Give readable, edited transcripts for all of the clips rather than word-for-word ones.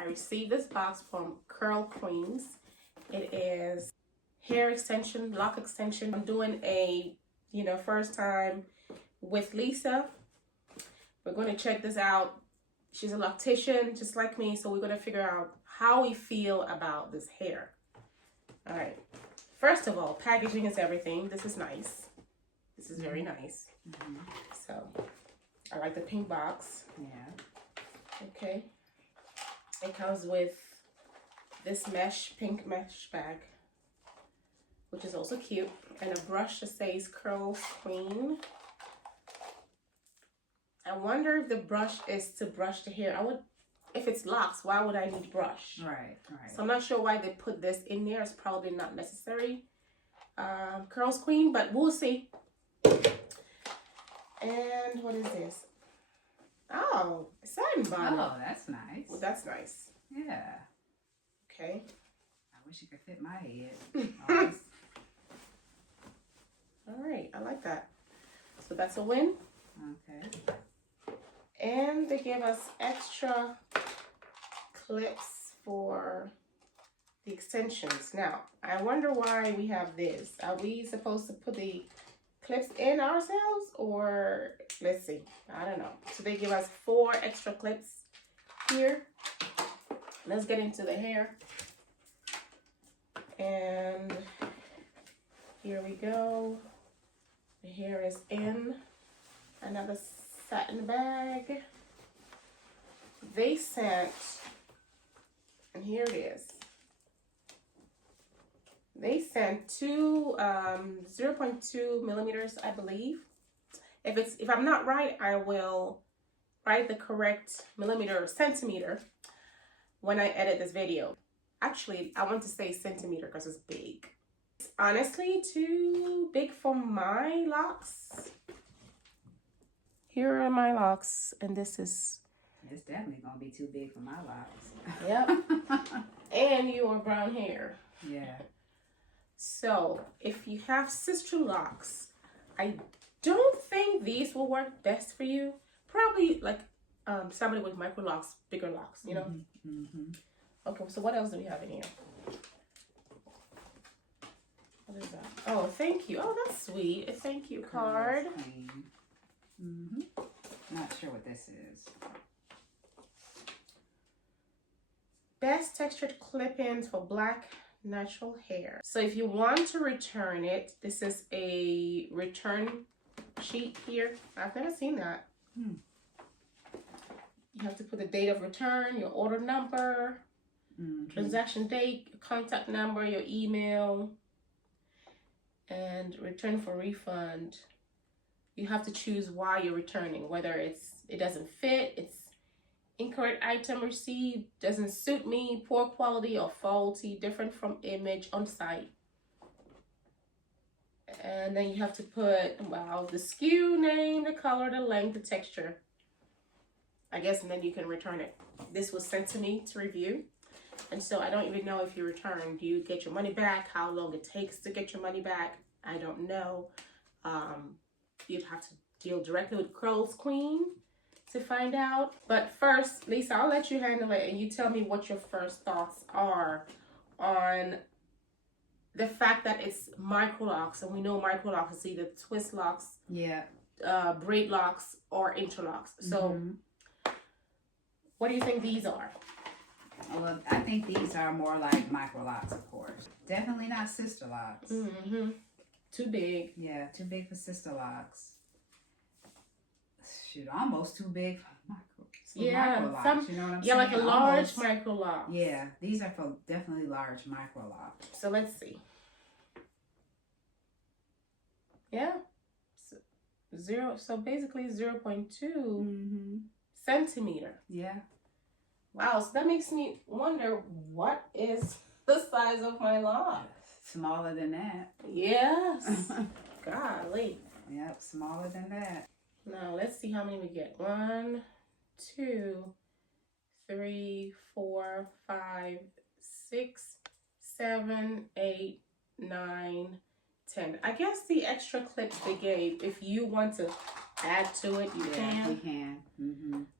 I received this box from Curlsqueen. It is hair extension, lock extension. I'm doing a, first time with Lisa. We're going to check this out. She's a loctician just like me, so we're going to figure out how we feel about this hair. All right. First of all, packaging is everything. This is nice. This is very nice. So, I like the pink box. Yeah. Okay. It comes with this pink mesh bag, which is also cute, and a brush that says Curlsqueen. I wonder if the brush is to brush the hair. If it's locks, why would I need brush? Right. So I'm not sure why they put this in there. It's probably not necessary. Curlsqueen, but we'll see. And what is this? Oh, satin bottle. Oh, that's nice. Well, that's nice. Yeah. Okay. I wish it could fit my head. All right, I like that. So that's a win. Okay. And they gave us extra clips for the extensions. Now, I wonder why we have this. Are we supposed to put the clips in ourselves, or let's see, I don't know. So they give us 4 extra clips here. Let's get into the hair. And here we go. The hair is in another satin bag. They sent, and here it is. They sent 0.2 millimeters, I believe. If I'm not right, I will write the correct millimeter or centimeter when I edit this video. Actually, I want to say centimeter because it's big. It's honestly too big for my locks. Here are my locks, and this is... It's definitely gonna be too big for my locks. Yep. And your brown hair. Yeah. So, if you have sister locks, I don't think these will work best for you. Probably like somebody with micro locks, bigger locks, you know? Okay, so what else do we have in here? What is that? Oh, thank you. Oh, that's sweet. A thank you card. Not sure what this is. Best textured clip-ins for black natural hair. So if you want to return it, this is a return sheet here. I've never seen that. You have to put the date of return, your order number, transaction date, your contact number, your email, and return for refund. You have to choose why you're returning, whether it doesn't fit, it's incorrect item received, doesn't suit me, poor quality or faulty, different from image on site. And then you have to put, well, the SKU name, the color, the length, the texture. I guess, and then you can return it. This was sent to me to review. And so I don't even know if you return. Do you get your money back? How long it takes to get your money back? I don't know. You'd have to deal directly with Curlsqueen to find out. But first, Lisa, I'll let you handle it and you tell me what your first thoughts are on the fact that it's micro locks, and we know micro locks is either twist locks, braid locks, or interlocks. So what do you think these are? Well, I think these are more like micro locks, of course. Definitely not sister locks. Too big. Yeah, too big for sister locks. Shoot, almost too big for micro locks. You know what I'm saying? Yeah, like a large micro lock. Yeah, these are for definitely large micro locks. So let's see. Yeah. So basically 0.2 centimeter. Yeah. Wow, so that makes me wonder, what is the size of my lock? Smaller than that. Yes. Golly. Yep, smaller than that. Now let's see how many we get. 1, 2, 3, 4, 5, 6, 7, 8, 9, 10. I guess the extra clips they gave, if you want to add to it, you can. We can.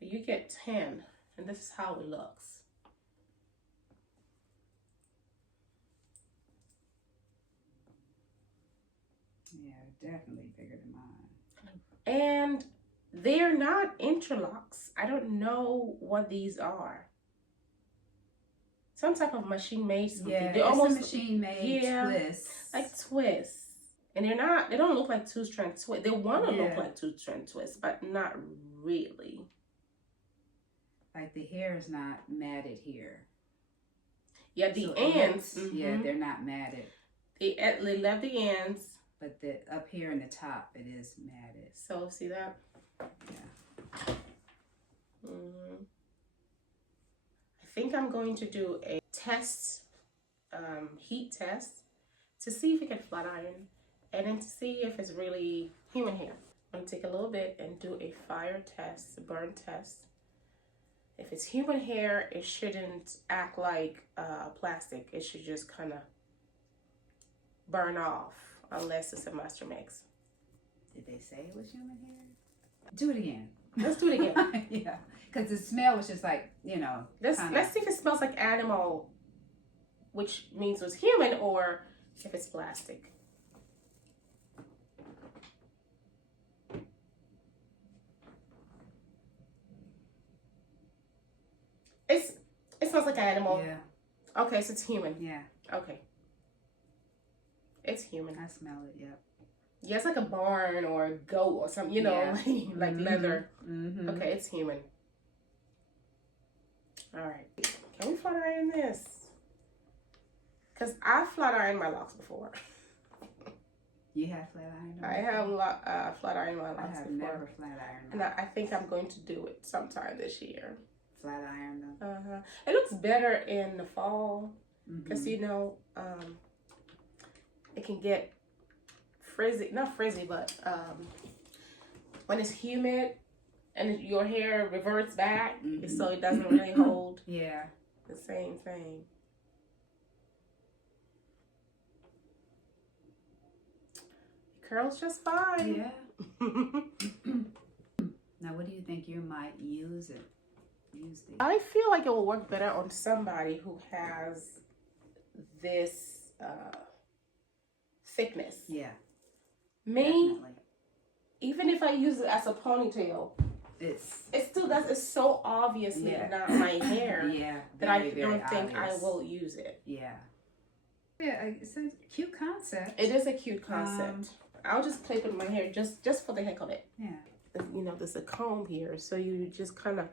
You get 10, and this is how it looks. definitely bigger than mine. And they're not interlocks. I don't know what these are. Some type of machine made something. Yeah, They're it's almost a machine made twist. like twists. And they don't look like two-strand twists. They want to look Yeah. like two-strand twists, but not really. Like the hair is not matted here. Yeah, the So ends. Yeah, they're not matted. They left the ends. But the up here in the top, it is matted. So see that? Yeah. I think I'm going to do a test, heat test, to see if it can flat iron, and then to see if it's really human hair. I'm gonna take a little bit and do a fire test, a burn test. If it's human hair, it shouldn't act like plastic. It should just kind of burn off, unless it's a master mix. Did they say it was human hair? Do it again. Let's do it again. Yeah, because the smell was just like, you know. Let's see if it smells like animal, which means it's human, or if it's plastic. It smells like animal. Yeah. Okay, so it's human. Yeah. Okay. It's human. I smell it, yep. Yeah, it's like a barn or a goat or something, you know, Yeah. like leather. Mm-hmm. Okay, it's human. All right. Can we flat iron this? Because I flat ironed my locks before. You have flat iron? I have flat ironed my locks I have before. never flat ironed. And I think I'm going to do it sometime this year. Flat iron them. It looks better in the fall because, you know, it can get frizzy. Not frizzy, but when it's humid and your hair reverts back, so it doesn't really hold the same thing. It curls just fine. Yeah. Now, what do you think you might use these? I feel like it will work better on somebody who has this thickness. Yeah. Me, Definitely. even if I use it as a ponytail, it still does. It's so obviously not my hair that I don't think I will use it. Yeah. Yeah, it's a cute concept. It is a cute concept. I'll just play with my hair just for the heck of it. Yeah. You know, there's a comb here, so you just kind of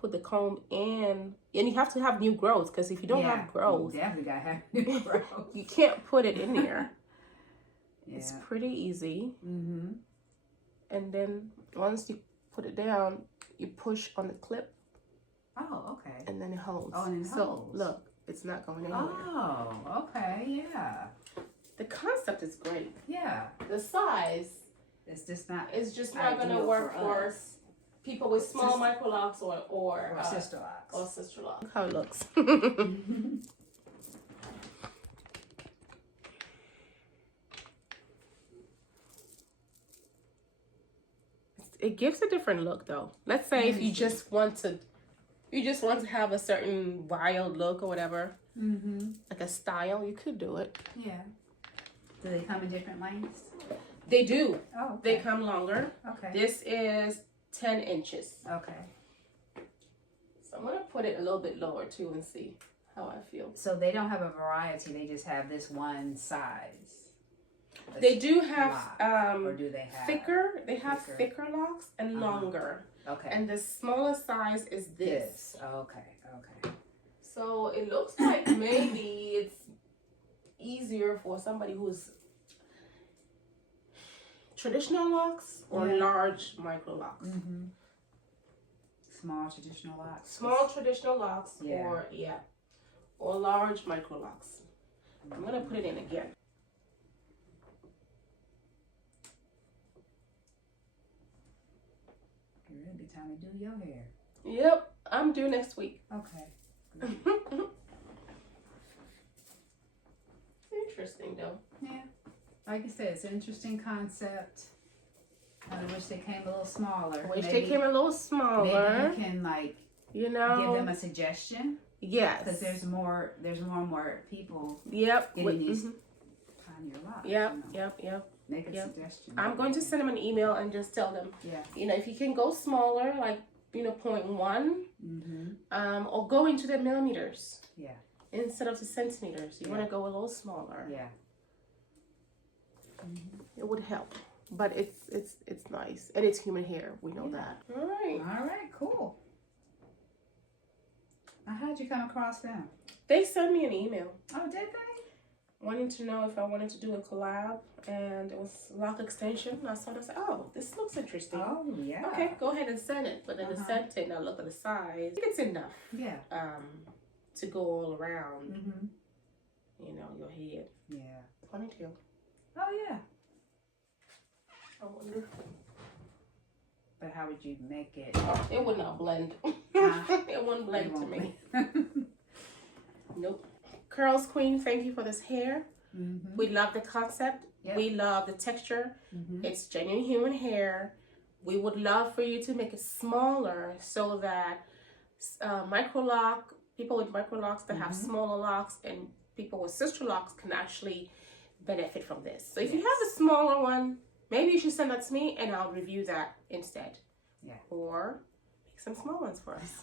put the comb in, and you have to have new growth, because if you don't have growth, you definitely gotta have new growth. You can't put it in there. Yeah. It's pretty easy. And then once you put it down, you push on the clip. Oh, okay. And then it holds. Oh, and it holds. Look, it's not going anywhere. Oh, okay, yeah. The concept is great. Yeah. The size, it's just not going to work for people with small micro locks or sister locks. Or sister locks. Look how it looks. It gives a different look, though. Let's say if you just want to have a certain wild look or whatever, like a style, you could do it. Yeah. Do they come in different lengths? They do. Oh, okay. They come longer. Okay. This is 10 inches. Okay. So I'm going to put it a little bit lower, too, and see how I feel. So they don't have a variety. They just have this one size. They do have or do they have thicker? They have thicker locks and longer. Okay. And the smallest size is this. Okay. Okay. So it looks like maybe it's easier for somebody who's traditional locks or large micro locks. Small traditional locks. Small traditional locks or large micro locks. I'm gonna put it in again. It'll be time to do your hair. Yep, I'm due next week. Okay. Interesting though. Yeah. Like I said, it's an interesting concept. I wish they came a little smaller. They came a little smaller. Maybe you can give them a suggestion. Yes. Because there's more and more people getting these tinier locks. Yep. Make a Yep. suggestion. I'm going to send them an email and just tell them, Yeah. you know, if you can go smaller, like, you know, 0.1, or go into the millimeters. Yeah. Instead of the centimeters. You want to go a little smaller. Yeah. It would help. But it's nice. And it's human hair. We know that. All right. All right, cool. Now, how'd you come across them? They sent me an email. Oh, did they? Wanting to know if I wanted to do a collab. And it was lock extension. I saw this. Oh, this looks interesting. Oh, yeah. Okay, go ahead and send it. But then the sent it, and I look at the size. I think it's enough. Yeah. To go all around. Mm-hmm. You know, your head. Yeah. Ponytail. Oh, yeah. I wonder. But how would you make it? It would not blend. It wouldn't blend to me. Nope. Curlsqueen, thank you for this hair. We love the concept. Yep. We love the texture. It's genuine human hair. We would love for you to make it smaller so that people with micro locks that have smaller locks and people with sister locks can actually benefit from this. So if you have a smaller one, maybe you should send that to me and I'll review that instead. Yeah. Or make some small ones for us.